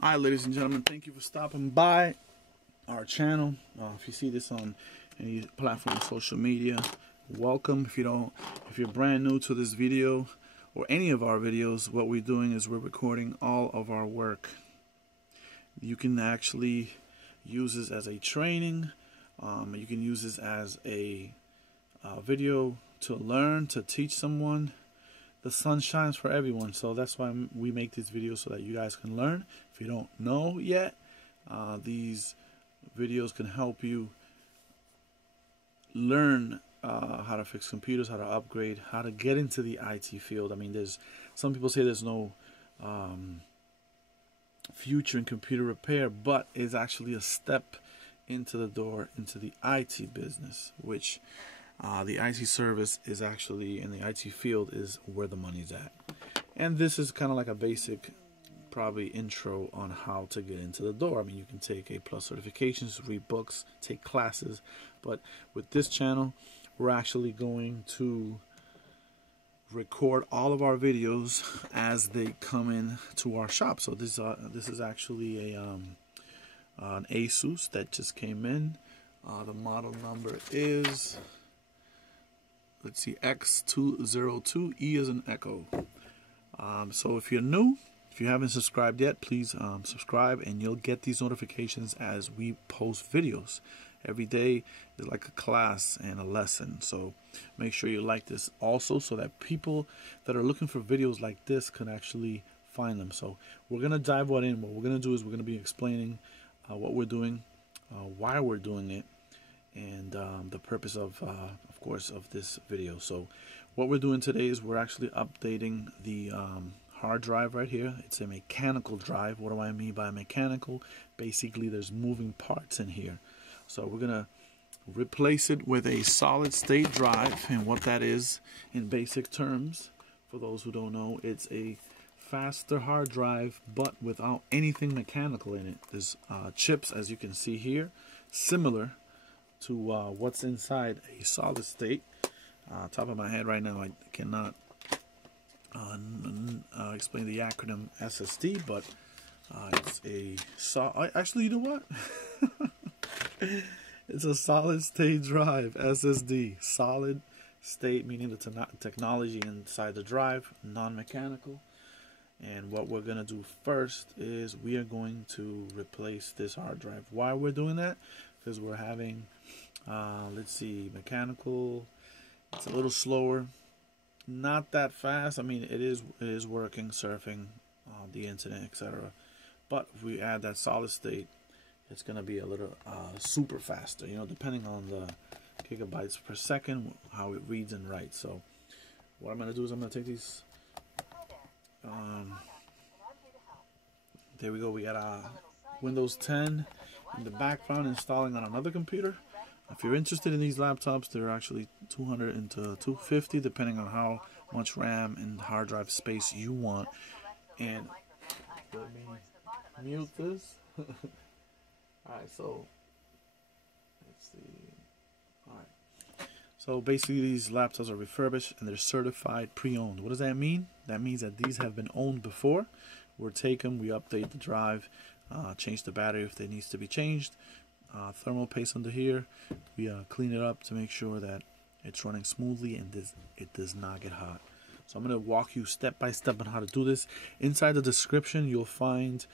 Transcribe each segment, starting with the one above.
Hi, ladies and gentlemen. Thank you for stopping by our channel. If you see this on any platform, social media, welcome. If you're brand new to this video or any of our videos, what we're doing is we're recording all of our work. You can actually use this as a training. You can use this as a video to learn, to teach someone. The sun shines for everyone, so that's why we make these videos, so that you guys can learn. If you don't know yet, these videos can help you learn how to fix computers, how to upgrade, how to get into the IT field. I mean, there's some people say there's no future in computer repair, but it's actually a step into the door into the IT business, which the IT service is actually, in the IT field, is where the money's at. And this is kind of like a basic, probably, intro on how to get into the door. I mean, you can take A+ certifications, read books, take classes, but with this channel, we're actually going to record all of our videos as they come in to our shop. So this is actually an Asus that just came in. The model number is, let's see, X202E as in Echo. So if you're new, if you haven't subscribed yet, please subscribe, and you'll get these notifications as we post videos. Every day is like a class and a lesson, so make sure you like this also, so that people that are looking for videos like this can actually find them. So we're gonna dive right in. What we're gonna do is we're gonna be explaining what we're doing, why we're doing it, and the purpose of course, of this video. So what we're doing today is we're actually updating the hard drive right here. It's a mechanical drive. What do I mean by mechanical? Basically, there's moving parts in here. So we're gonna replace it with a solid state drive, and what that is in basic terms, for those who don't know, it's a faster hard drive but without anything mechanical in it. There's chips, as you can see here, similar to what's inside a solid state. Top of my head right now, I cannot explain the acronym SSD, but it's a actually, you know what? It's a solid state drive, SSD. Solid state meaning the technology inside the drive, non-mechanical. And what we're gonna do first is we are going to replace this hard drive. Why we're doing that? Because we're having, let's see, mechanical. It's a little slower, not that fast. I mean, it is working, surfing the internet, etc. But if we add that solid state, it's gonna be a little super faster. You know, depending on the gigabytes per second, how it reads and writes. So what I'm gonna do is I'm gonna take these. There we go. We got Windows 10 in the background installing on another computer. If you're interested in these laptops, they're actually 200 into 250, depending on how much RAM and hard drive space you want. And let me mute this. Alright, so let's see. Alright. So basically, these laptops are refurbished and they're certified pre-owned. What does that mean? That means that these have been owned before. We take them, we update the drive, change the battery if it needs to be changed. Thermal paste under here. We clean it up to make sure that it's running smoothly and it does not get hot. So I'm going to walk you step by step on how to do this. Inside the description, you'll find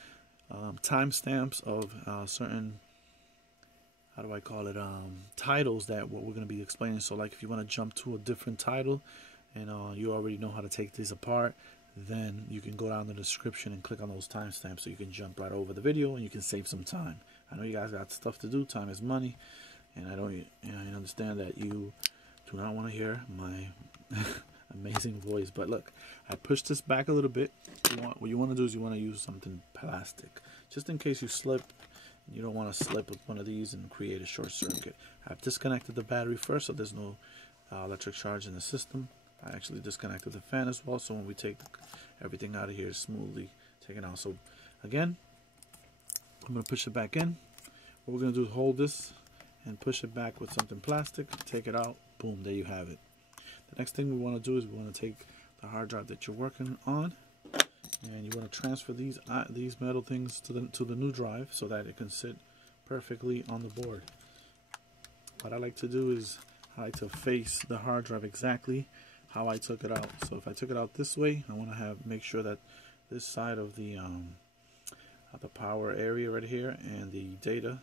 timestamps of certain, how do I call it, titles that what we're going to be explaining. So like if you want to jump to a different title and you already know how to take this apart, then you can go down the description and click on those timestamps, so you can jump right over the video and you can save some time. I know you guys got stuff to do. Time is money, and I understand that you do not want to hear my amazing voice. But look, I pushed this back a little bit. What you want to do is you want to use something plastic, just in case you slip. You don't want to slip with one of these and create a short circuit. I've disconnected the battery first, so there's no electric charge in the system. I actually disconnected the fan as well, so when we take everything out of here, it's smoothly taken out. So again, I'm going to push it back in. What we're going to do is hold this and push it back with something plastic, take it out, boom, there you have it. The next thing we want to do is we want to take the hard drive that you're working on, and you want to transfer these metal things to the new drive so that it can sit perfectly on the board. What I like to do is I like to face the hard drive exactly how I took it out. So if I took it out this way, I want to make sure that this side of the power area right here and the data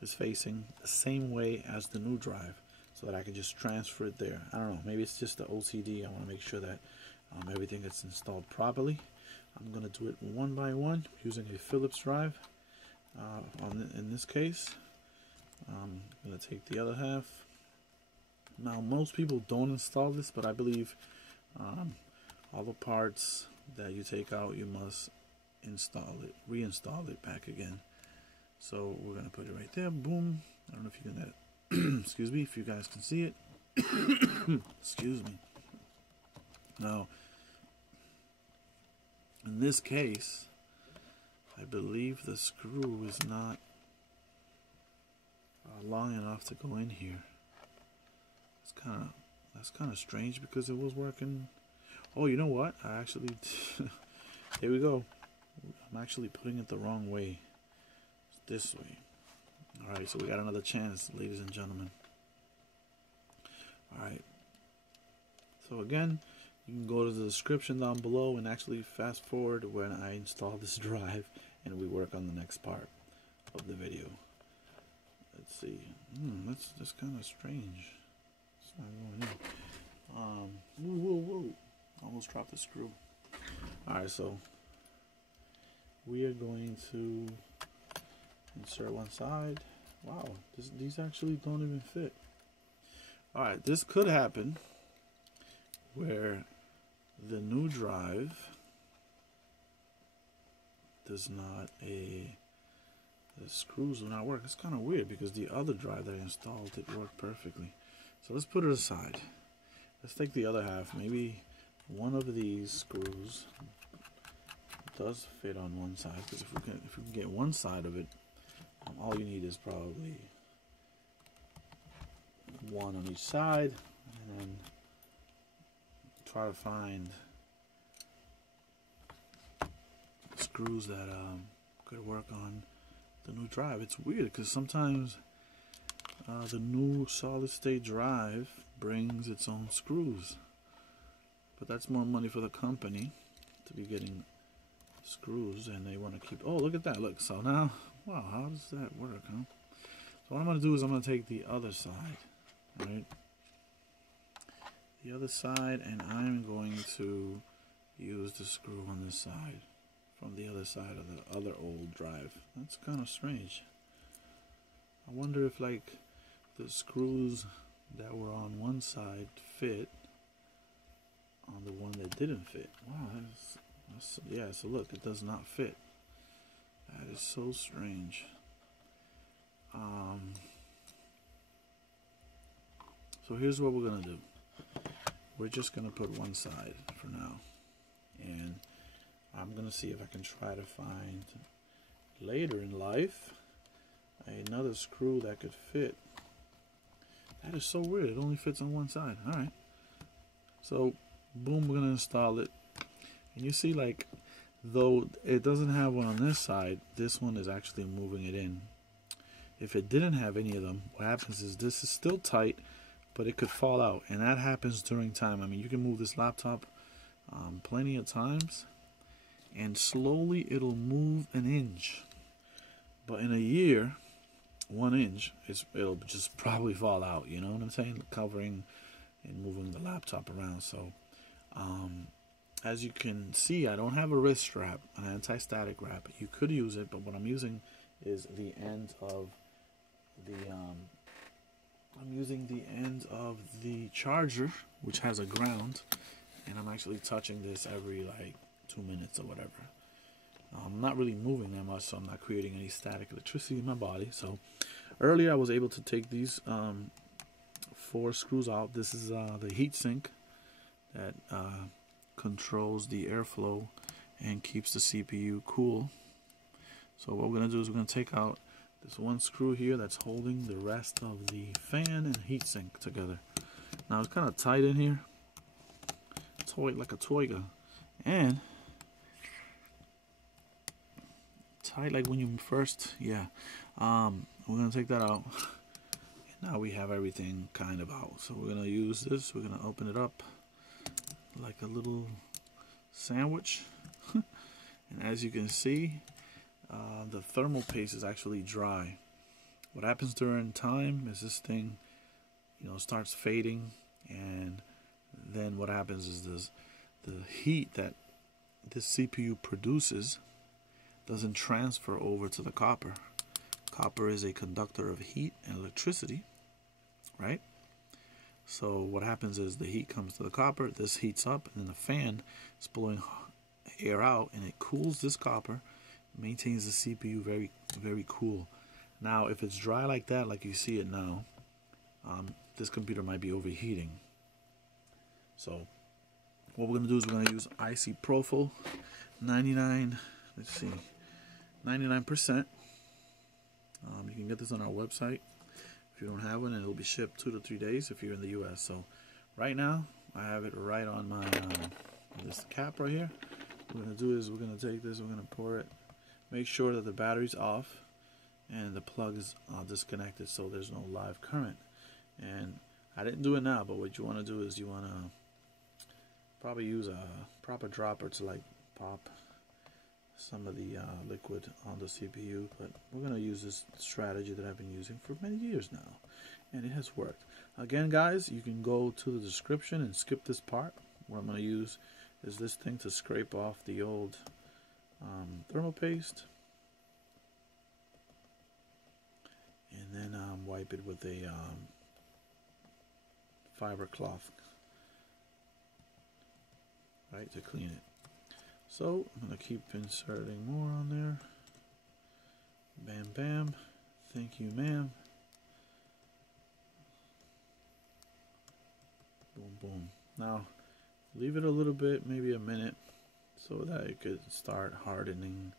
is facing the same way as the new drive, so that I can just transfer it there. I don't know, maybe it's just the OCD. I want to make sure that everything gets installed properly. I'm going to do it one by one using a Phillips drive. In this case, I'm going to take the other half. Now, most people don't install this, but I believe all the parts that you take out, you must reinstall it back again. So we're going to put it right there. Boom. I don't know if you can, excuse me, if you guys can see it. Excuse me. Now, in this case, I believe the screw is not long enough to go in here. That's kind of strange because it was working. Oh, you know what? I actually, here we go. I'm actually putting it the wrong way. It's this way. All right, so we got another chance, ladies and gentlemen. All right. So again, you can go to the description down below and actually fast forward when I install this drive and we work on the next part of the video. Let's see. That's kind of strange. It's not going in. Whoa. Almost dropped the screw. Alright, so we are going to insert one side. Wow, these actually don't even fit. Alright, this could happen where the new drive does not, the screws do not work. It's kind of weird because the other drive that I installed, it worked perfectly. So let's put it aside. Let's take the other half. Maybe one of these screws does fit on one side, because if we can get one side of it, all you need is probably one on each side, and then try to find screws that could work on the new drive. It's weird because sometimes the new solid state drive brings its own screws, but that's more money for the company to be getting screws, and they want to keep. Oh, look at that! Look, so now, wow, how does that work, huh? So what I'm going to do is I'm going to take the other side, right? The other side, and I'm going to use the screw on this side from the other side of the other old drive. That's kind of strange. I wonder if like the screws that were on one side fit on the one that didn't fit. Wow, yeah, so look, it does not fit. That is so strange. So here's what we're gonna do. We're just gonna put one side for now, and I'm gonna see if I can try to find later in life another screw that could fit. That is so weird. It only fits on one side. All right. So boom, we're gonna install it, and you see, like, though it doesn't have one on this side, this one is actually moving it in. If it didn't have any of them, what happens is this is still tight, but it could fall out, and that happens during time. I mean, you can move this laptop plenty of times, and slowly it'll move an inch. But in a year, 1 inch, it'll just probably fall out. You know what I'm saying? Covering and moving the laptop around. So, as you can see, I don't have a wrist strap, an anti-static wrap. You could use it, but what I'm using is the end of the charger, which has a ground, and I'm actually touching this every like 2 minutes or whatever. I'm not really moving that much, so I'm not creating any static electricity in my body. So earlier I was able to take these 4 screws out. This is the heat sink that controls the airflow and keeps the CPU cool. So what we're going to do is we're going to take out this one screw here that's holding the rest of the fan and heat sink together. Now it's kind of tight in here, like a toy gun, and tight like when you first, yeah. We're gonna take that out. Now we have everything kind of out. So we're gonna use this. We're gonna open it up like a little sandwich. And as you can see, the thermal paste is actually dry. What happens during time is this thing, starts fading, and then what happens is the heat that this CPU produces doesn't transfer over to the copper. Copper is a conductor of heat and electricity, right? So what happens is the heat comes to the copper, this heats up, and then the fan is blowing air out, and it cools this copper, maintains the CPU very, very cool. Now, if it's dry like that, like you see it now, this computer might be overheating. So what we're going to do is we're going to use IC Profile 99%. You can get this on our website. If you don't have one, it'll be shipped 2 to 3 days if you're in the US. So right now, I have it right on my this cap right here. What we're going to do is we're going to take this, we're going to pour it. Make sure that the battery's off and the plug is disconnected so there's no live current. And I didn't do it now, but what you want to do is you want to probably use a proper dropper to like pop some of the liquid on the CPU, but we're going to use this strategy that I've been using for many years now, and it has worked. Again, guys, you can go to the description and skip this part. What I'm going to use is this thing to scrape off the old thermal paste, and then wipe it with a fiber cloth, right, to clean it. So I'm going to keep inserting more on there. Bam, bam. Thank you, ma'am. Boom, boom. Now, leave it a little bit, maybe a minute, so that it could start hardening,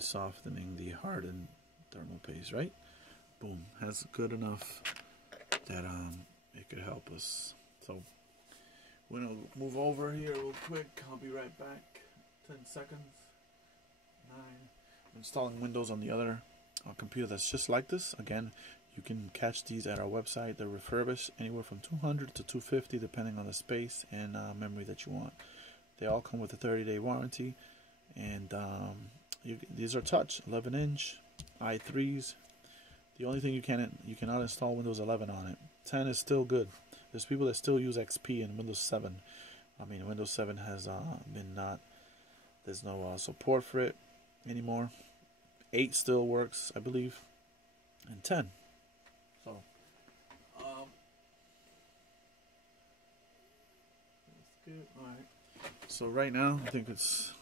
softening the hardened thermal paste, right? Boom. That's good enough that it could help us. So we're going to move over here real quick. I'll be right back. 10 seconds. 9. I'm installing Windows on the other computer that's just like this. Again, you can catch these at our website. They're refurbished anywhere from $200 to $250 depending on the space and memory that you want. They all come with a 30-day warranty. And these are touch, 11-inch, i3s. The only thing you cannot install Windows 11 on it. 10 is still good. There's people that still use XP and Windows 7. Windows 7 has there's no support for it anymore. 8 still works, I believe, and 10. So, that's good. All right. So right now, I think it's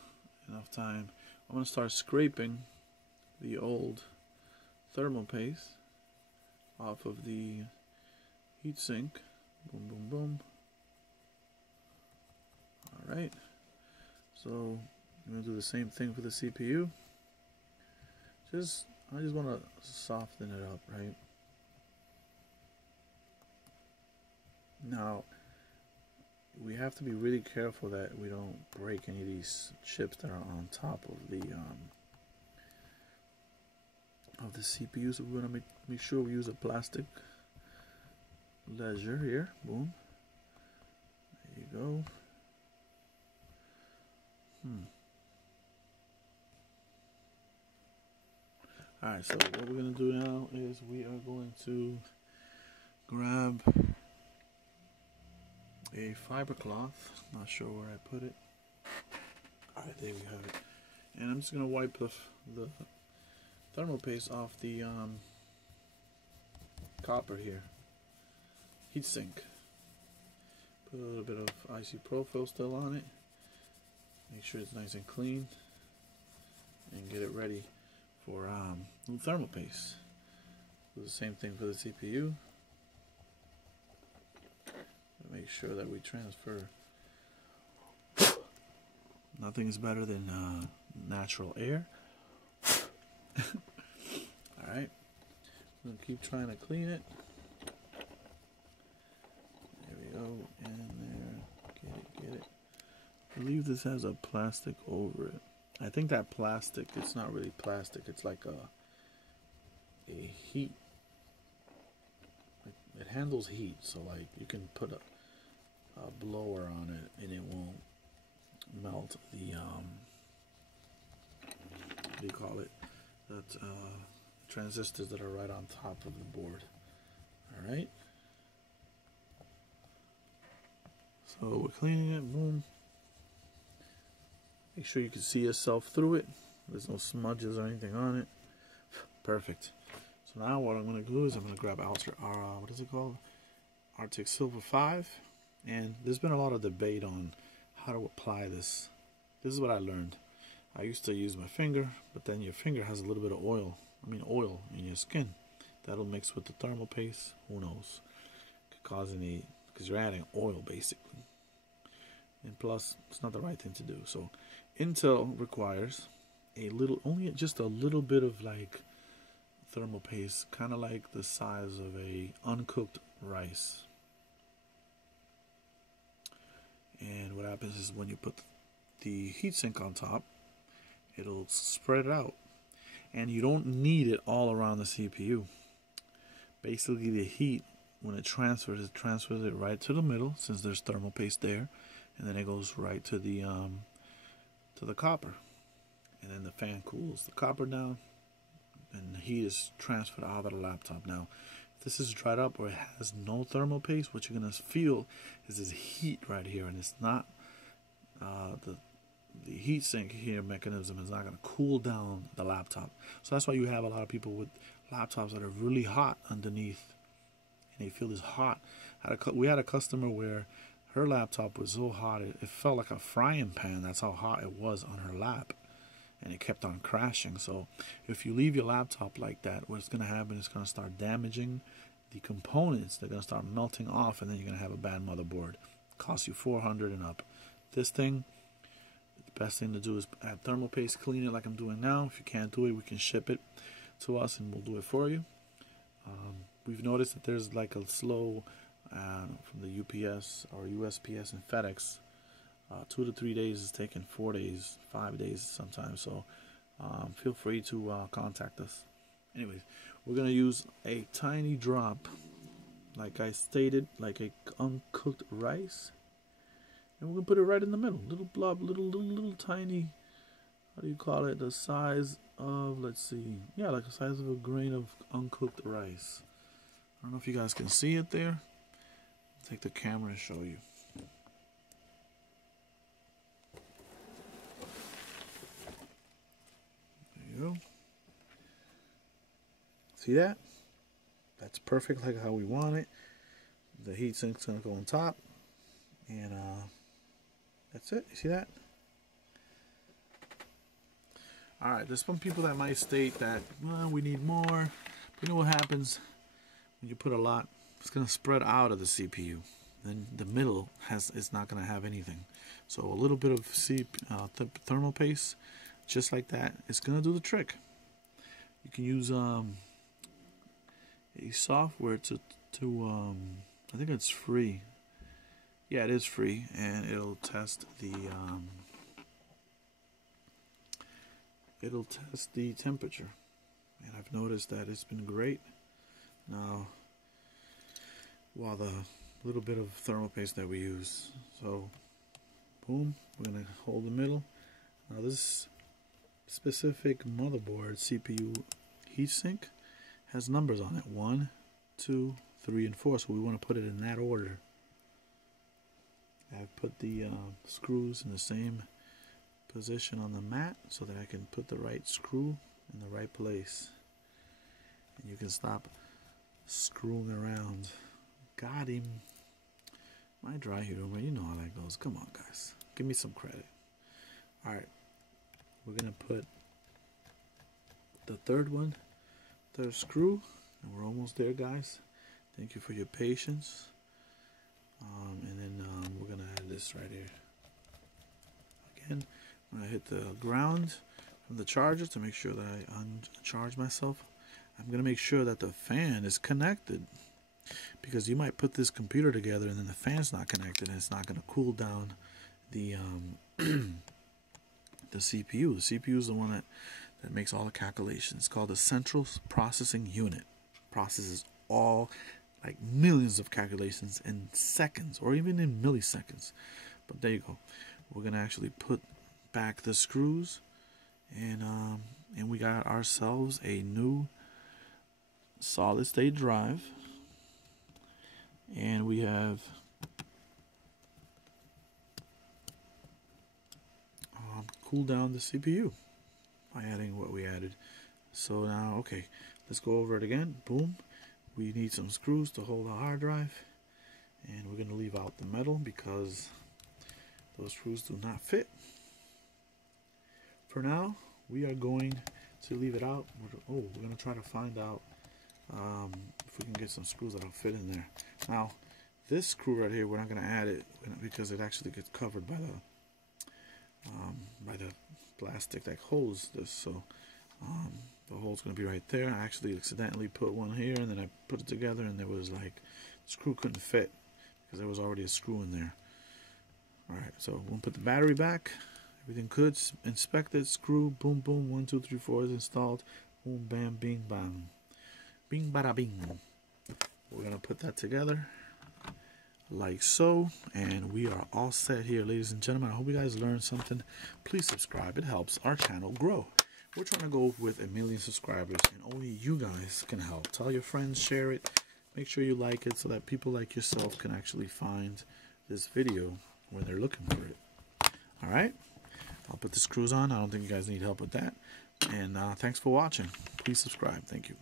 enough time. I'm gonna start scraping the old thermal paste off of the heatsink. Boom, boom, boom. Alright. So I'm going to do the same thing for the CPU. I just want to soften it up, right? Now, we have to be really careful that we don't break any of these chips that are on top of the CPU. So we're going to make sure we use a plastic ledger here. Boom. There you go. Alright, so what we're going to do now is we are going to grab a fiber cloth. Not sure where I put it. Alright, there we have it. And I'm just going to wipe the thermal paste off the copper here. Heatsink. Put a little bit of IC Profile still on it. Make sure it's nice and clean. And get it ready for new thermal paste. Do the same thing for the CPU. Make sure that we transfer. Nothing is better than natural air. Alright. I'm going to keep trying to clean it. There we go. And there. Get it. I believe this has a plastic over it. I think that plastic, it's not really plastic, it's like a heat, it handles heat, so like you can put a blower on it and it won't melt the what do you call it, that transistors that are right on top of the board. All right, so we're cleaning it. Boom. Make sure you can see yourself through it. There's no smudges or anything on it. Perfect. So now what I'm going to do is I'm going to grab what is it called? Arctic Silver 5. And there's been a lot of debate on how to apply this. This is what I learned. I used to use my finger, but then your finger has a little bit of oil in your skin. That'll mix with the thermal paste. Who knows? Could cause any, because you're adding oil basically. And plus, it's not the right thing to do. So Intel requires just a little bit of like thermal paste, kind of like the size of a uncooked rice. And what happens is when you put the heatsink on top, it'll spread it out. And you don't need it all around the CPU. Basically, the heat, when it transfers it right to the middle, since there's thermal paste there, and then it goes right to the copper, and then the fan cools the copper down, and the heat is transferred out of the laptop. Now, if this is dried up or it has no thermal paste, what you're gonna feel is this heat right here, and it's not the heat sink here mechanism is not gonna cool down the laptop. So that's why you have a lot of people with laptops that are really hot underneath, and they feel this hot. We had a customer where her laptop was so hot it felt like a frying pan. That's how hot it was on her lap, and it kept on crashing. So if you leave your laptop like that, what's going to happen is going to start damaging the components. They're going to start melting off, and then you're going to have a bad motherboard. Costs you $400 and up. This thing, the best thing to do is add thermal paste, clean it like I'm doing now. If you can't do it, we can ship it to us and we'll do it for you. We've noticed that there's like a slow from the UPS or USPS and FedEx, 2 to 3 days is taking 4 days, 5 days sometimes. So feel free to contact us. Anyways, we're gonna use a tiny drop, like I stated, like a uncooked rice, and we're gonna put it right in the middle. Little blob, little tiny. How do you call it? The size of, let's see, yeah, like the size of a grain of uncooked rice. I don't know if you guys can see it there. Take the camera and show you. There you go. See that? That's perfect, like how we want it. The heat sink's gonna go on top, and that's it. You see that? All right. There's some people that might state that, well, we need more. But you know what happens when you put a lot? It's going to spread out of the CPU. Then the middle is not going to have anything. So a little bit of thermal paste, just like that, it's going to do the trick. You can use a software to I think it's free. Yeah, it is free, and it'll test the temperature. And I've noticed that it's been great. Now, while the little bit of thermal paste that we use, so boom, we're gonna hold the middle. Now this specific motherboard CPU heatsink has numbers on it: 1, 2, 3, and 4. So we want to put it in that order. I've put the screws in the same position on the mat so that I can put the right screw in the right place, and you can stop screwing around. Got him. My dry humor, you know how that goes. Come on, guys, give me some credit. All right, we're gonna put the third screw, and we're almost there, guys. Thank you for your patience. And then we're gonna add this right here. Again, I'm gonna hit the ground from the charger to make sure that I uncharge myself. I'm gonna make sure that the fan is connected, because you might put this computer together and then the fan's not connected, and it's not gonna cool down the the CPU. The CPU is the one that makes all the calculations. It's called the Central Processing Unit. Processes all, like, millions of calculations in seconds or even in milliseconds. But there you go. We're gonna actually put back the screws, and we got ourselves a new solid state drive, and we have cooled down the CPU by adding what we added. So now, okay, let's go over it again. Boom. We need some screws to hold the hard drive, and we're going to leave out the metal because those screws do not fit. For now, we are going to leave it out. We're going to try to find out if we can get some screws that'll fit in there. Now, this screw right here, we're not going to add it because it actually gets covered by the plastic that holds this. So the hole's going to be right there. I actually accidentally put one here, and then I put it together, and there was like the screw couldn't fit because there was already a screw in there. Alright, so we'll put the battery back. Everything good. Inspect it. Screw. Boom, boom. 1, 2, 3, 4 is installed. Boom, bam, bing, bang. Bing, bada, bing. We're going to put that together like so, and we are all set here, ladies and gentlemen. I hope you guys learned something. Please subscribe. It helps our channel grow. We're trying to go with 1 million subscribers, and only you guys can help. Tell your friends, share it, make sure you like it so that people like yourself can actually find this video when they're looking for it. Alright, I'll put the screws on. I don't think you guys need help with that. And thanks for watching. Please subscribe. Thank you.